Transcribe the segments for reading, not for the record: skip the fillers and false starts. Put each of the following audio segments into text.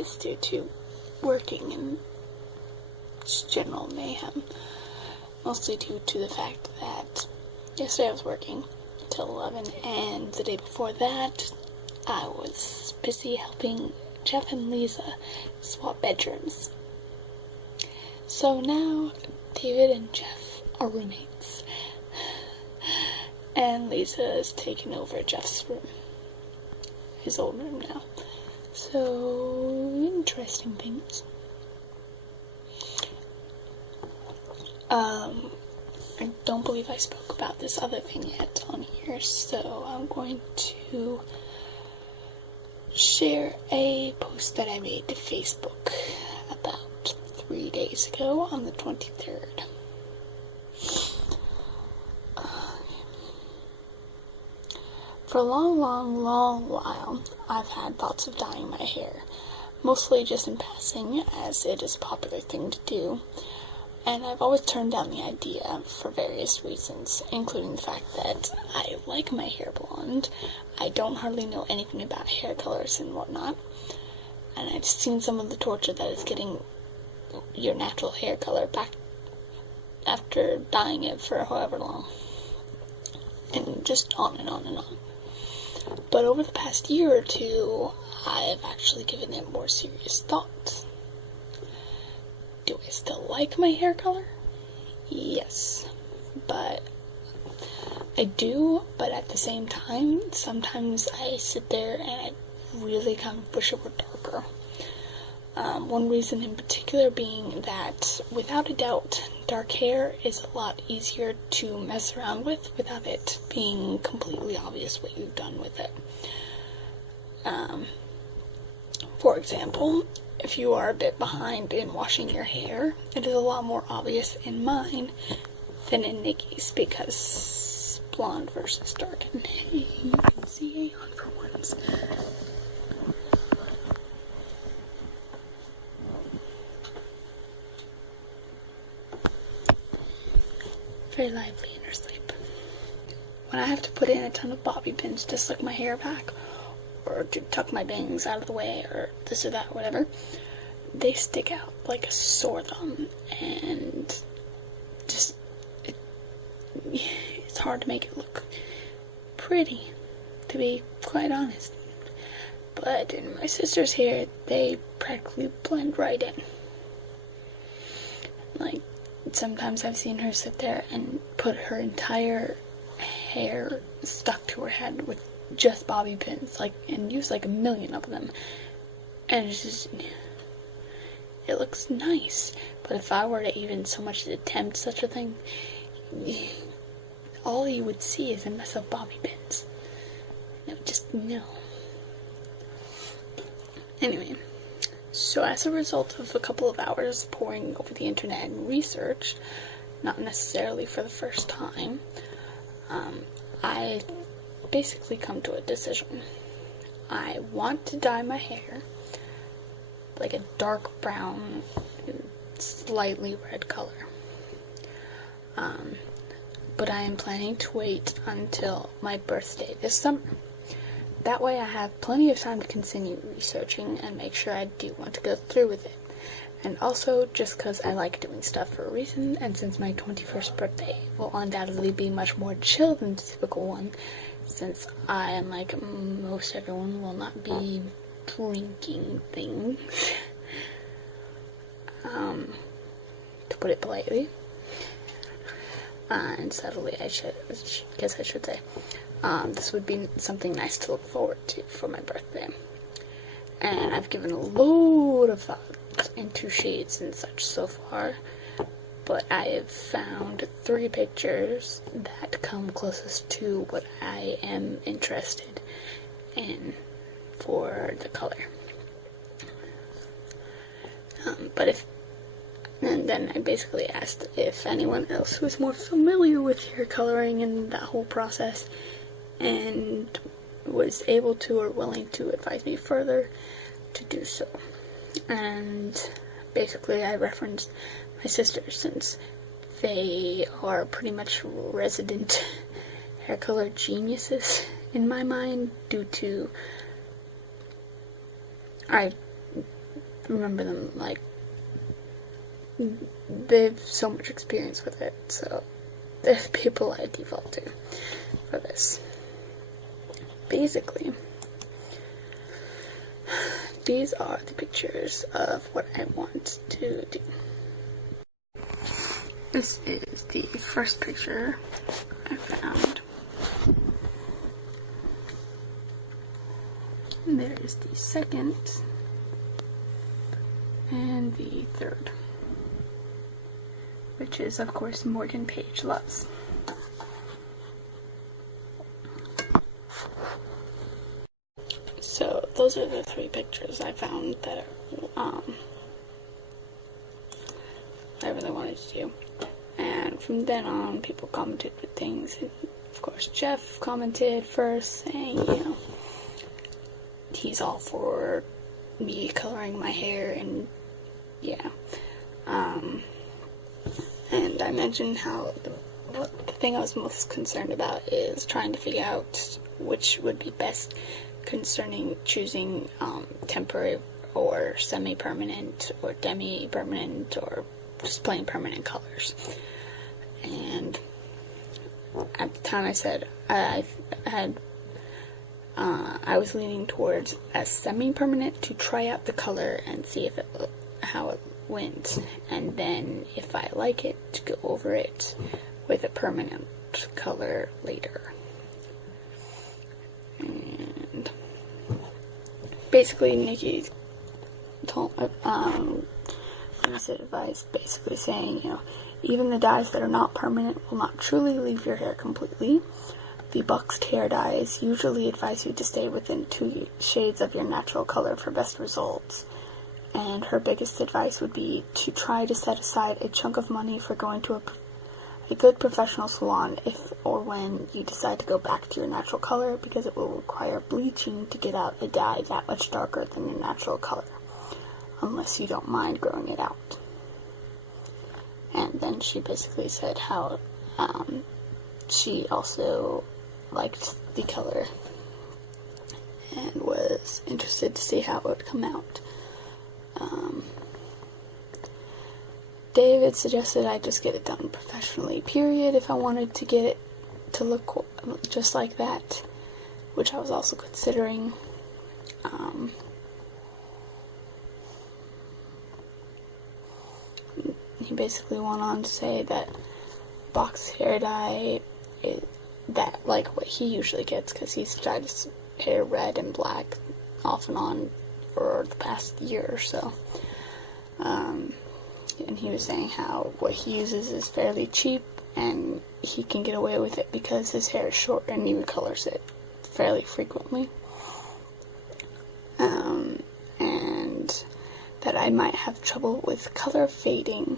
is due to working and just general mayhem. Mostly due to the fact that yesterday I was working till 11, and the day before that I was busy helping Jeff and Lisa swap bedrooms. So now David and Jeff are roommates, and Lisa is taking over Jeff's room, his old room now. So, interesting things. I don't believe I spoke about this other thing yet on here, so I'm going to share a post that I made to Facebook about 3 days ago on the 23rd. For a long while, I've had thoughts of dyeing my hair, mostly just in passing, as it is a popular thing to do, and I've always turned down the idea for various reasons, including the fact that I like my hair blonde. I don't hardly know anything about hair colors and whatnot, and I've seen some of the torture that is getting your natural hair color back after dyeing it for however long, and just on and on and on. But over the past year or two, I've actually given it more serious thought. Do I still like my hair color? Yes. But I do, but at the same time, sometimes I sit there and I really kind of wish it were darker. One reason in particular being that, without a doubt, dark hair is a lot easier to mess around with without it being completely obvious what you've done with it. For example, if you are a bit behind in washing your hair, it is a lot more obvious in mine than in Nikki's, because blonde versus dark. And hey, you can see Aeon for once. Very lively in her sleep. When I have to put in a ton of bobby pins to slick my hair back, or to tuck my bangs out of the way, or this or that, whatever, they stick out like a sore thumb, and just, it's hard to make it look pretty, to be quite honest. But in my sister's hair, they practically blend right in. Like, sometimes I've seen her sit there and put her entire hair stuck to her head with just bobby pins, like, and use like 1,000,000 of them, and it's just, it looks nice. But if I were to even so much as attempt such a thing, all you would see is a mess of bobby pins. No, just no. Anyway, so as a result of a couple of hours poring over the internet and research, not necessarily for the first time, I basically come to a decision. I want to dye my hair like a dark brown, slightly red color. But I am planning to wait until my birthday this summer. That way I have plenty of time to continue researching and make sure I do want to go through with it. And also, just because I like doing stuff for a reason, and since my 21st birthday will undoubtedly be much more chill than the typical one, since I, unlike most everyone, will not be drinking things, to put it politely, and subtly, I guess I should say, this would be something nice to look forward to for my birthday. And I've given a load of thought into shades and such so far, but I have found 3 pictures that come closest to what I am interested in for the color. And then I basically asked if anyone else who is more familiar with hair coloring and that whole process and was able to or willing to advise me further to do so. And basically I referenced my sisters, since they are pretty much resident hair color geniuses in my mind, due to remember them, like, they've so much experience with it, so they're the people I default to for this. Basically, these are the pictures of what I want to do. This is the first picture I found. And there is the second and the third, which is, of course, Morgan Page Loves. So those are the three pictures I found that I really wanted to do. And from then on, people commented with things. And of course, Jeff commented first saying, you know, he's all for me coloring my hair, and yeah. And I mentioned how the thing I was most concerned about is trying to figure out which would be best concerning choosing temporary or semi-permanent or demi-permanent or just plain permanent colors. And at the time I said I was leaning towards a semi-permanent to try out the color and see if how it went, and then if I like it, to go over it with a permanent color later. And basically, Nikki told his advice, basically saying, you know, even the dyes that are not permanent will not truly leave your hair completely. The boxed hair dyes usually advise you to stay within 2 shades of your natural color for best results. And her biggest advice would be to try to set aside a chunk of money for going to a good professional salon if or when you decide to go back to your natural color, because it will require bleaching to get out a dye that much darker than your natural color, unless you don't mind growing it out. And then she basically said how she also liked the color and was interested to see how it would come out. David suggested I just get it done professionally, period, if I wanted to get it to look just like that, which I was also considering. He basically went on to say that box hair dye, that like what he usually gets, because he's dyed his hair red and black off and on for the past year or so. And he was saying how what he uses is fairly cheap and he can get away with it because his hair is short and he recolors it fairly frequently. And that I might have trouble with color fading,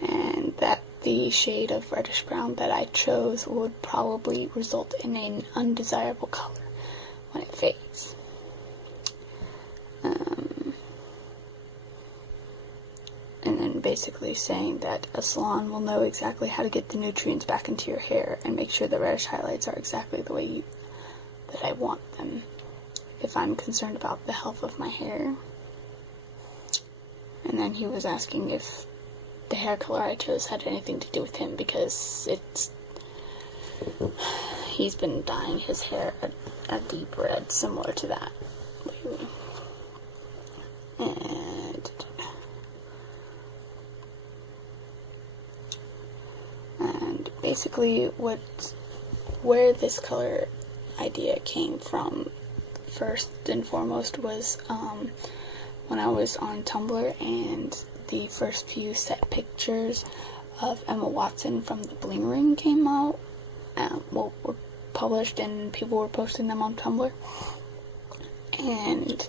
and that the shade of reddish brown that I chose would probably result in an undesirable color when it fades. And then basically saying that a salon will know exactly how to get the nutrients back into your hair and make sure the reddish highlights are exactly the way that I want them, if I'm concerned about the health of my hair. And then he was asking if the hair color I chose had anything to do with him, because he's been dyeing his hair a deep red similar to that lately. And basically where this color idea came from first and foremost was when I was on Tumblr, and the first few set pictures of Emma Watson from the Bling Ring came out, were published, and people were posting them on Tumblr. And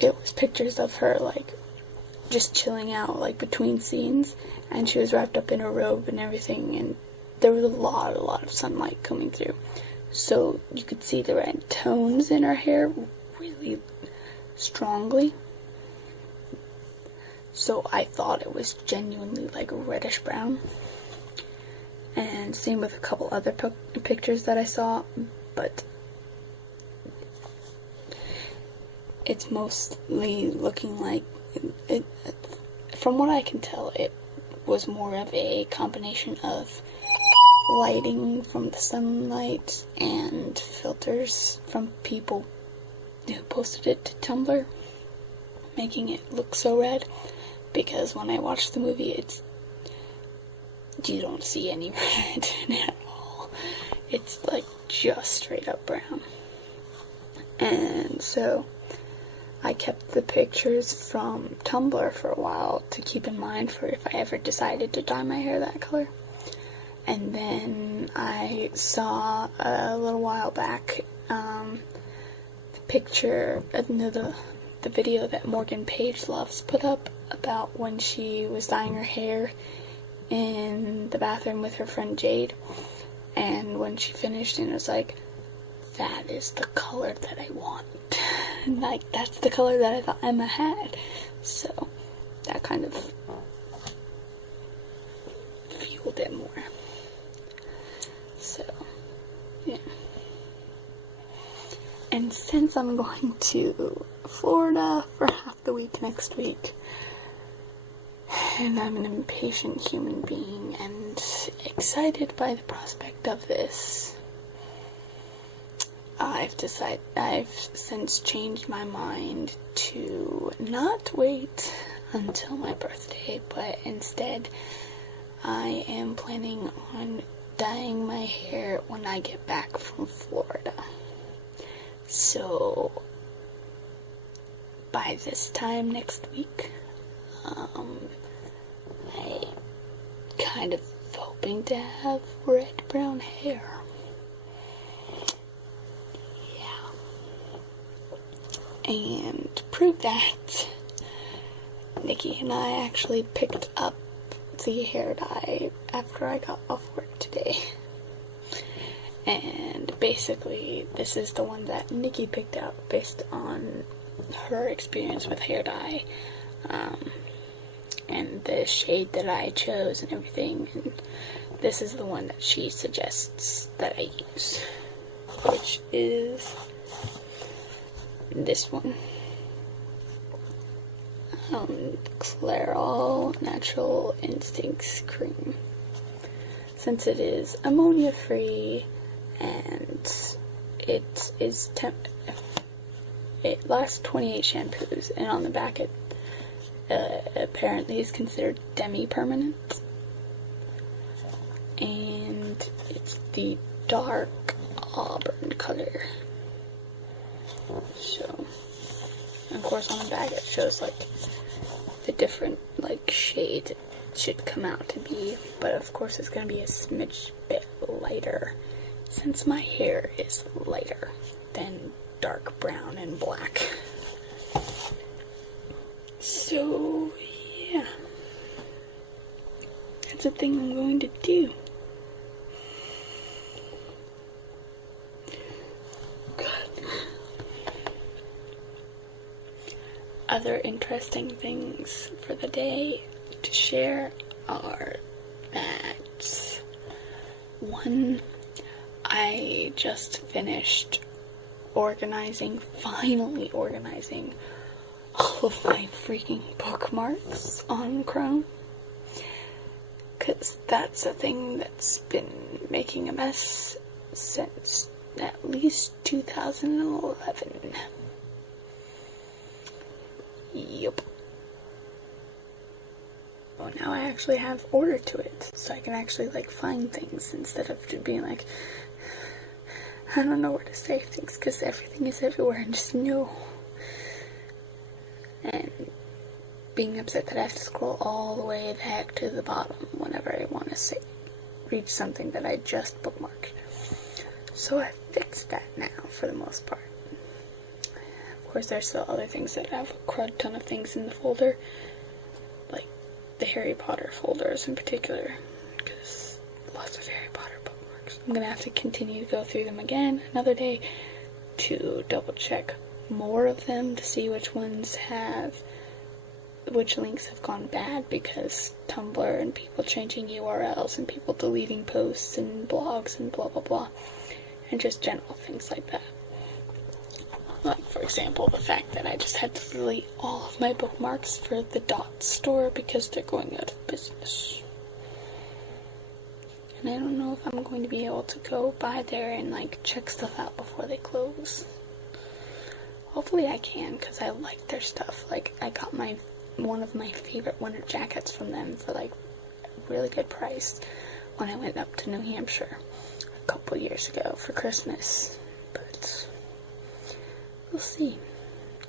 it was pictures of her, like, just chilling out, like, between scenes, and she was wrapped up in a robe and everything, and there was a lot of sunlight coming through. So you could see the red tones in her hair really strongly. So I thought it was genuinely like reddish brown. And same with a couple other pictures that I saw, but it's mostly looking like from what I can tell, it was more of a combination of lighting from the sunlight and filters from people who posted it to Tumblr, making it look so red, because when I watched the movie, you don't see any red in it at all. It's like just straight up brown. And so I kept the pictures from Tumblr for a while to keep in mind for if I ever decided to dye my hair that color. And then I saw a little while back the picture, the video that Morgan Page Loves put up about when she was dyeing her hair in the bathroom with her friend Jade. And when she finished, and it was like, that is the color that I want. Like, that's the color that I thought Emma had. So that kind of fueled it more. So, yeah. And since I'm going to Florida for half the week next week, and I'm an impatient human being and excited by the prospect of this, I've since changed my mind to not wait until my birthday, but instead I am planning on dyeing my hair when I get back from Florida. So by this time next week, I kind of hoping to have red-brown hair. And to prove that, Nikki and I actually picked up the hair dye after I got off work today. And basically, this is the one that Nikki picked out based on her experience with hair dye, and the shade that I chose and everything. And this is the one that she suggests that I use, which is this one. Clairol Natural Instincts Cream. Since it is ammonia free and it lasts 28 shampoos, and on the back it apparently is considered demi-permanent, and it's the dark auburn color. So, of course, on the back it shows like the different like shades it should come out to be, but of course it's going to be a smidge bit lighter since my hair is lighter than dark brown and black. So yeah, that's a thing I'm going to do. Other interesting things for the day to share are that, one, I just finished finally organizing all of my freaking bookmarks on Chrome, because that's a thing that's been making a mess since at least 2011. Yup. Well, now I actually have order to it, so I can actually, like, find things instead of just being like, I don't know where to save things, because everything is everywhere and just no. And being upset that I have to scroll all the way the heck to the bottom whenever I want to read something that I just bookmarked. So I fixed that now, for the most part. Of course, there's still other things that have a crud ton of things in the folder, like the Harry Potter folders in particular, because lots of Harry Potter bookmarks. I'm gonna have to continue to go through them again another day to double check more of them to see which links have gone bad, because Tumblr and people changing URLs and people deleting posts and blogs and blah blah blah, and just general things like that. Like, for example, the fact that I just had to delete all of my bookmarks for the Dot store because they're going out of business. And I don't know if I'm going to be able to go by there and, like, check stuff out before they close. Hopefully I can, because I like their stuff. Like, I got one of my favorite winter jackets from them for, like, a really good price when I went up to New Hampshire a couple years ago for Christmas. But we'll see.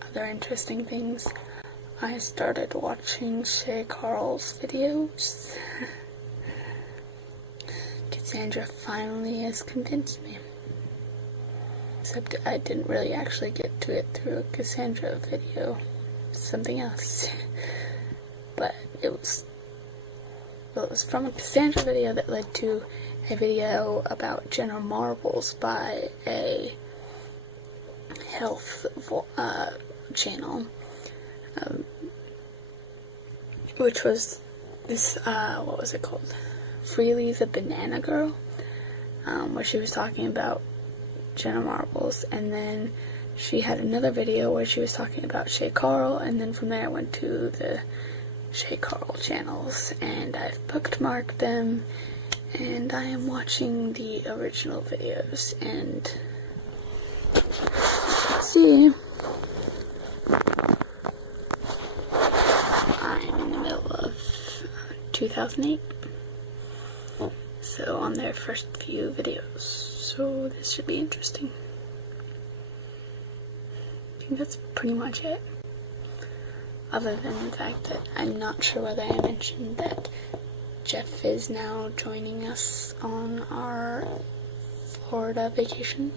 Other interesting things. I started watching Shay Carl's videos. Cassandra finally has convinced me. Except I didn't really actually get to it through a Cassandra video. Something else. But it was from a Cassandra video that led to a video about Jenna Marbles by a health channel, which was this, what was it called? Freely the Banana Girl, where she was talking about Jenna Marbles, and then she had another video where she was talking about Shay Carl, and then from there I went to the Shay Carl channels, and I've bookmarked them, and I am watching the original videos, and let's see, I'm in the middle of 2008, so on their first few videos, so this should be interesting. I think that's pretty much it. Other than the fact that I'm not sure whether I mentioned that Jeff is now joining us on our Florida vacation.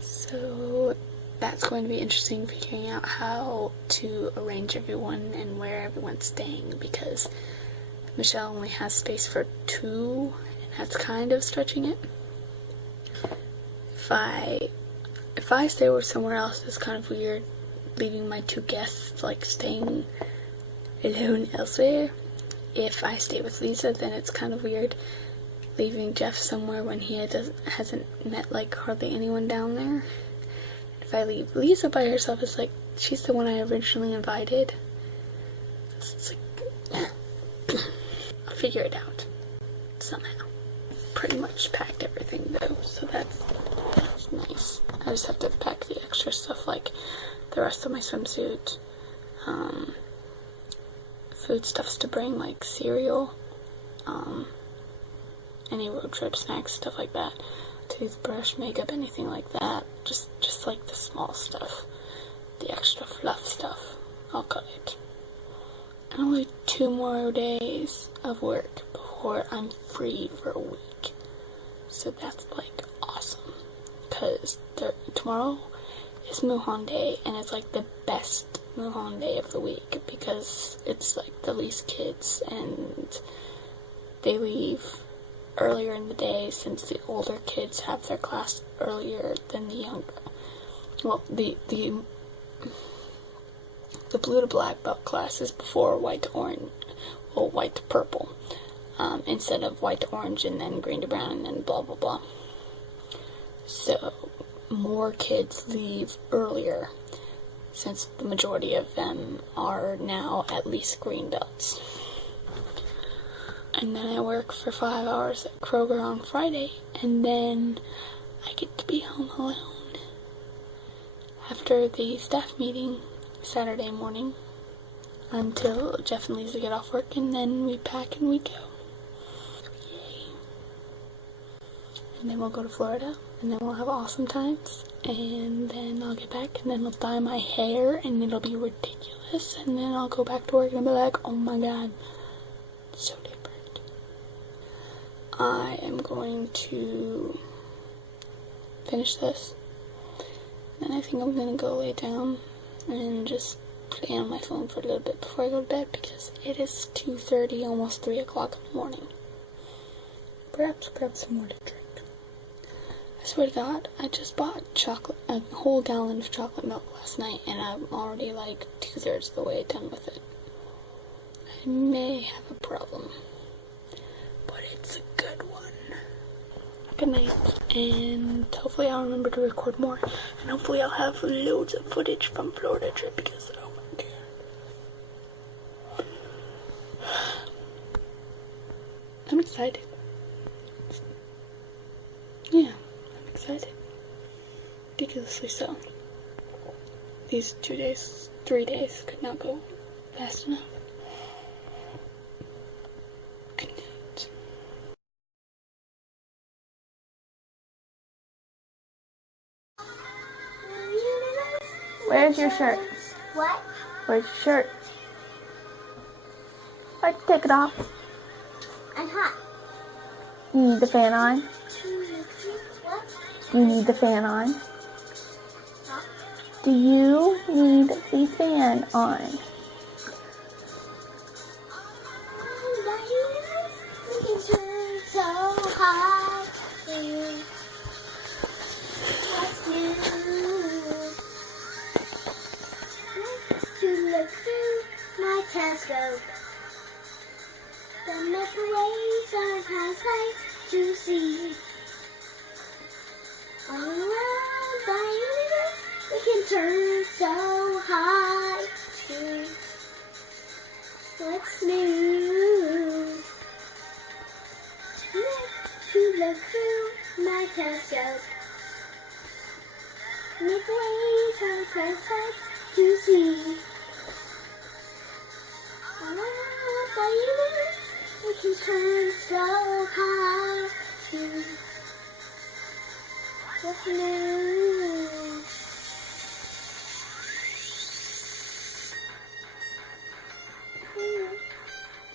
So that's going to be interesting, figuring out how to arrange everyone and where everyone's staying, because Michelle only has space for 2, and that's kind of stretching it. If I stay with somewhere else, it's kind of weird leaving my 2 guests, like, staying alone elsewhere. If I stay with Lisa, then it's kind of weird leaving Jeff somewhere when he hasn't met, like, hardly anyone down there. If I leave Lisa by herself, it's like, she's the one I originally invited. It's like, I'll figure it out somehow. Pretty much packed everything, though, so that's nice. I just have to pack the extra stuff, like the rest of my swimsuit, foodstuffs to bring, like cereal, any road trip snacks, stuff like that, toothbrush, makeup, anything like that, just like the small stuff, the extra fluff stuff, I'll cut it. And only 2 more days of work before I'm free for a week, so that's, like, awesome, because tomorrow is Muhan Day, and it's, like, the best Muhan Day of the week, because it's, like, the least kids, and they leave earlier in the day, since the older kids have their class earlier than the younger. Well, the blue to black belt class is before white to orange, well, white to purple, instead of white to orange and then green to brown and then blah blah blah. So more kids leave earlier, since the majority of them are now at least green belts. And then I work for 5 hours at Kroger on Friday, and then I get to be home alone after the staff meeting Saturday morning until Jeff and Lisa get off work, and then we pack and we go. Yay. And then we'll go to Florida, and then we'll have awesome times, and then I'll get back, and then I'll dye my hair, and it'll be ridiculous, and then I'll go back to work and I'll be like, oh my god, so different. I am going to finish this, and I think I'm gonna go lay down and just play on my phone for a little bit before I go to bed, because it is 2:30, almost 3 o'clock in the morning. Perhaps grab some more to drink. I swear to God, I just bought a whole gallon of chocolate milk last night, and I'm already like 2/3 of the way done with it. I may have a problem, but it's a good one. good night, and hopefully I'll remember to record more, and hopefully I'll have loads of footage from Florida trip, because oh my god, I'm excited. Yeah, I'm excited. Ridiculously so. These 2 days, 3 days could not go fast enough. Good night. Where's your shirt? What? Where's your shirt? Why'd you take it off? I'm hot. You need the fan on? What? You need the fan on? Huh? Do you need the fan on? Looking so hot. What's new? To look through my telescope. The Milky Ways are past sight to see. All around the universe, we can turn so high. What's new? To look through my telescope. Milky Ways are past sight to see. All around the universe, we can turn so high. What's new?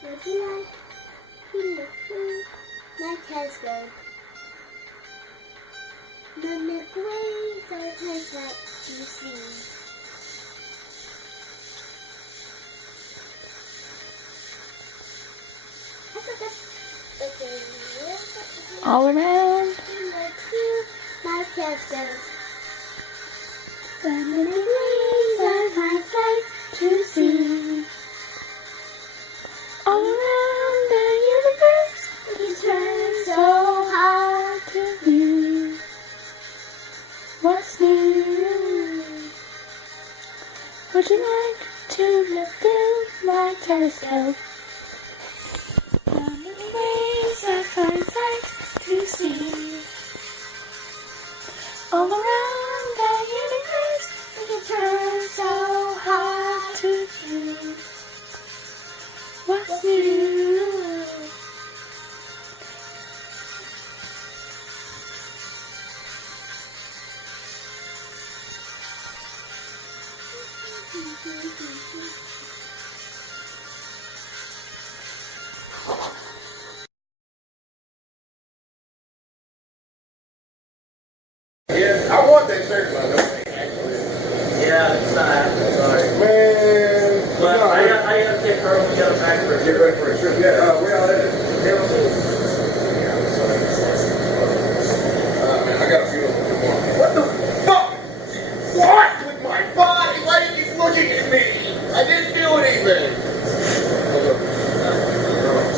Would you like to look through my telescope? The Milky Ways are past sight to see. All around. My telescope. The Milky Ways are past sight to see. All around the universe. We can turn so high to view. What's new? Would you like to look through my telescope? The Milky Ways are past sight to see. All around the universe, we can turn so high to view. What's new? Yeah, I want that shirt, but I don't actually. Yeah, it's not. Sorry. Man. But No, I gotta take her. We gotta back for a get ready for a trip. Yeah, where y'all at? Yeah, man, I got a few of them tomorrow. What the fuck? What with my body? Why you keep looking at me? I didn't do anything.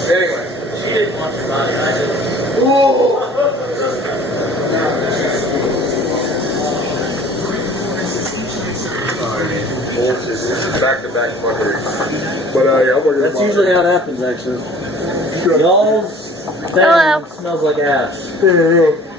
Anyway. She didn't want your body. I did. Ooh. Back-to-back fuckery. But yeah, I'm working. That's usually how it happens, actually. Y'all's thing smells like ass. Yeah.